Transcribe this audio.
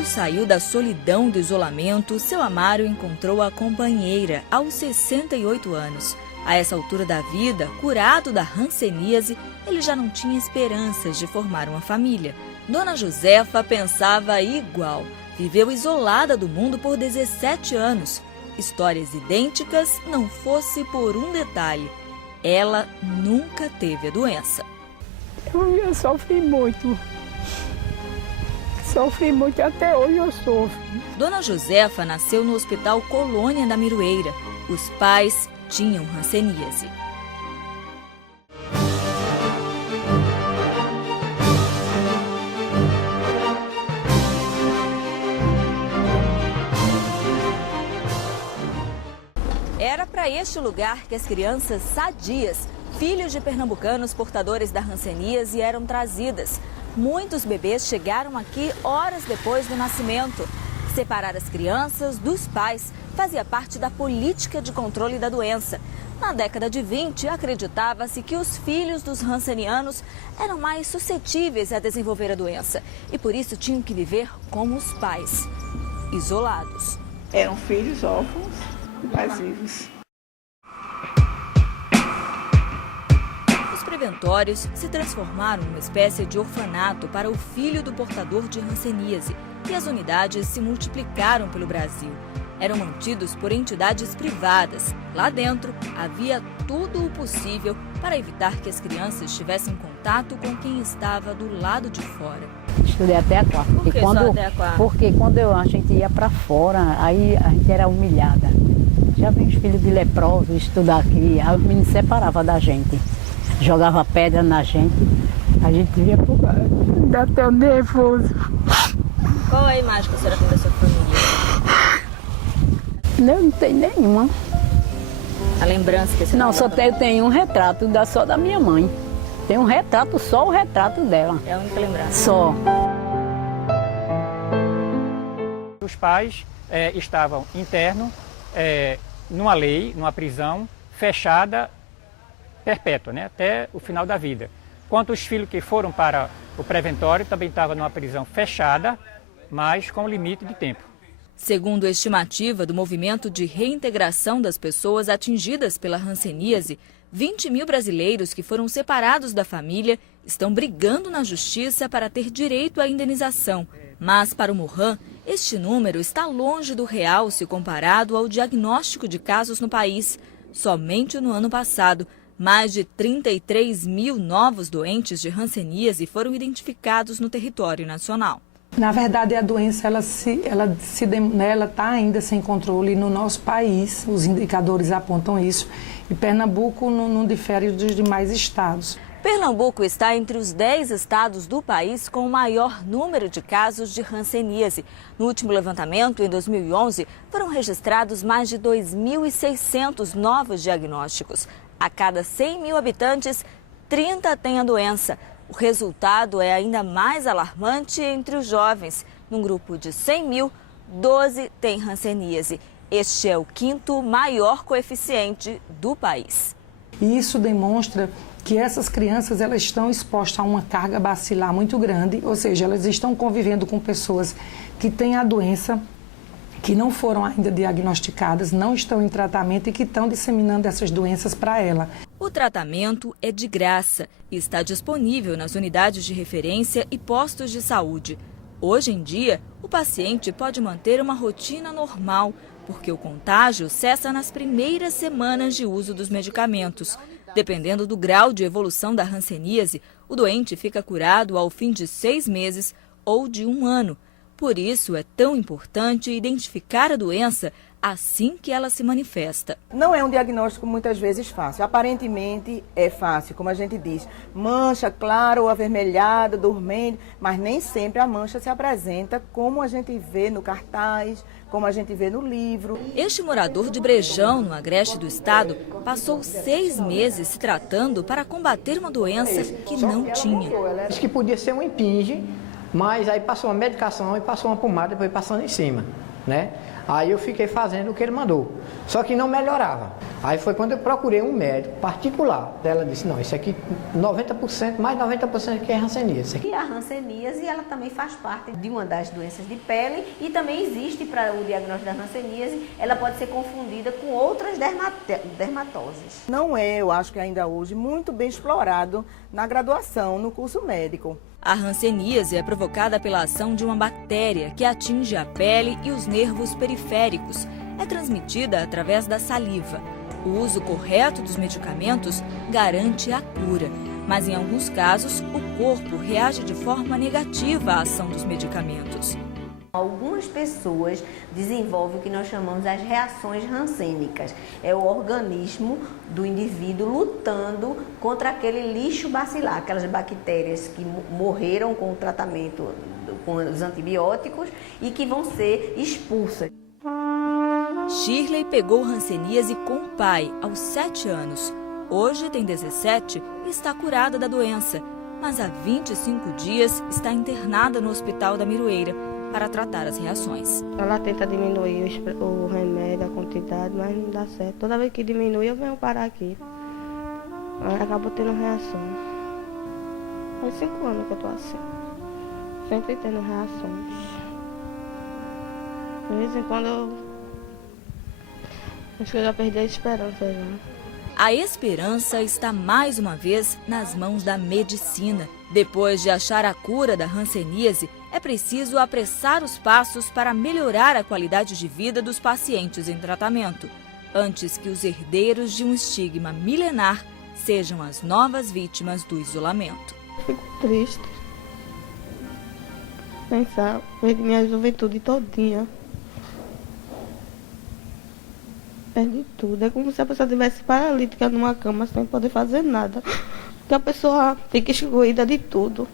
Quando saiu da solidão do isolamento, seu Amário encontrou a companheira aos 68 anos. A essa altura da vida, curado da hanseníase, ele já não tinha esperanças de formar uma família. Dona Josefa pensava igual. Viveu isolada do mundo por 17 anos. Histórias idênticas, não fosse por um detalhe. Ela nunca teve a doença. Eu sofri muito. Sofri muito e até hoje eu sofro. Dona Josefa nasceu no Hospital Colônia da Miroeira. Os pais tinham hanseníase. Era para este lugar que as crianças sadias, filhos de pernambucanos portadores da hanseníase, eram trazidas. Muitos bebês chegaram aqui horas depois do nascimento. Separar as crianças dos pais fazia parte da política de controle da doença. Na década de 20, acreditava-se que os filhos dos hansenianos eram mais suscetíveis a desenvolver a doença e por isso tinham que viver como os pais, isolados. Eram filhos órfãos, vazivos. Os preventórios se transformaram numa espécie de orfanato para o filho do portador de hanseníase e as unidades se multiplicaram pelo Brasil. Eram mantidos por entidades privadas. Lá dentro havia tudo o possível para evitar que as crianças tivessem contato com quem estava do lado de fora. Estudei até a quarta. Por que só até a quarta? Porque quando a gente ia para fora, aí a gente era humilhada. Já vem os filhos de leprosos estudar aqui, aí os meninos se separavam da gente. Jogava pedra na gente, a gente via por baixo. Dá até nervoso. Qual é a imagem que a senhora tem da sua família? Eu não tenho nenhuma. A lembrança que a senhora Não, eu tenho um retrato só da minha mãe. Tem um retrato, só o retrato dela. É a única lembrança? Só. Os pais estavam internos numa lei, numa prisão fechada perpétua, né, até o final da vida. Quanto os filhos que foram para o preventório também estavam numa prisão fechada, mas com limite de tempo. Segundo a estimativa do Movimento de Reintegração das Pessoas Atingidas pela Hanseníase, 20 mil brasileiros que foram separados da família estão brigando na justiça para ter direito à indenização. Mas, para o Mohan, este número está longe do real se comparado ao diagnóstico de casos no país. Somente no ano passado, mais de 33 mil novos doentes de hanseníase foram identificados no território nacional. Na verdade, a doença ela está ainda sem controle no nosso país. Os indicadores apontam isso. E Pernambuco não difere dos demais estados. Pernambuco está entre os 10 estados do país com o maior número de casos de hanseníase. No último levantamento, em 2011, foram registrados mais de 2.600 novos diagnósticos. A cada 100 mil habitantes, 30 têm a doença. O resultado é ainda mais alarmante entre os jovens. Num grupo de 100 mil, 12 têm hanseníase. Este é o quinto maior coeficiente do país. E isso demonstra que essas crianças elas estão expostas a uma carga bacilar muito grande, ou seja, elas estão convivendo com pessoas que têm a doença, que não foram ainda diagnosticadas, não estão em tratamento e que estão disseminando essas doenças para ela. O tratamento é de graça e está disponível nas unidades de referência e postos de saúde. Hoje em dia, o paciente pode manter uma rotina normal, porque o contágio cessa nas primeiras semanas de uso dos medicamentos. Dependendo do grau de evolução da hanseníase, o doente fica curado ao fim de 6 meses ou de 1 ano. Por isso, é tão importante identificar a doença assim que ela se manifesta. Não é um diagnóstico muitas vezes fácil. Aparentemente é fácil, como a gente diz, mancha clara ou avermelhada, dormente, mas nem sempre a mancha se apresenta como a gente vê no cartaz, como a gente vê no livro. Este morador de Brejão, no agreste do estado, passou 6 meses se tratando para combater uma doença que não tinha. Disse que podia ser um impinge, mas aí passou uma medicação e passou uma pomada, depois passando em cima. né? Aí eu fiquei fazendo o que ele mandou, só que não melhorava. Aí foi quando eu procurei um médico particular. Ela disse, não, isso aqui 90%, mais 90% que é hanseníase. E a hanseníase, ela também faz parte de uma das doenças de pele e também existe para o diagnóstico da hanseníase, ela pode ser confundida com outras dermatoses. Não é, eu acho que ainda hoje, muito bem explorado na graduação, no curso médico. A hanseníase é provocada pela ação de uma bactéria que atinge a pele e os nervos periféricos. É transmitida através da saliva. O uso correto dos medicamentos garante a cura, mas em alguns casos o corpo reage de forma negativa à ação dos medicamentos. Algumas pessoas desenvolvem o que nós chamamos as reações rancênicas. É o organismo do indivíduo lutando contra aquele lixo bacilar, aquelas bactérias que morreram com o tratamento com os antibióticos e que vão ser expulsas. Shirley pegou hanseníase com o pai aos 7 anos. Hoje tem 17 e está curada da doença, mas há 25 dias está internada no Hospital da Miroeira para tratar as reações. Ela tenta diminuir o remédio, a quantidade, mas não dá certo. Toda vez que diminui, eu venho parar aqui. Aí acabo tendo reação. Faz 5 anos que eu tô assim. Sempre tendo reações. De vez em quando eu acho que eu já perdi a esperança já. A esperança está mais uma vez nas mãos da medicina. Depois de achar a cura da hanseníase, é preciso apressar os passos para melhorar a qualidade de vida dos pacientes em tratamento, antes que os herdeiros de um estigma milenar sejam as novas vítimas do isolamento. Fico triste. Pensar, perdi minha juventude todinha. Perdi tudo. É como se a pessoa estivesse paralítica numa cama sem poder fazer nada. Porque a pessoa fica excluída de tudo.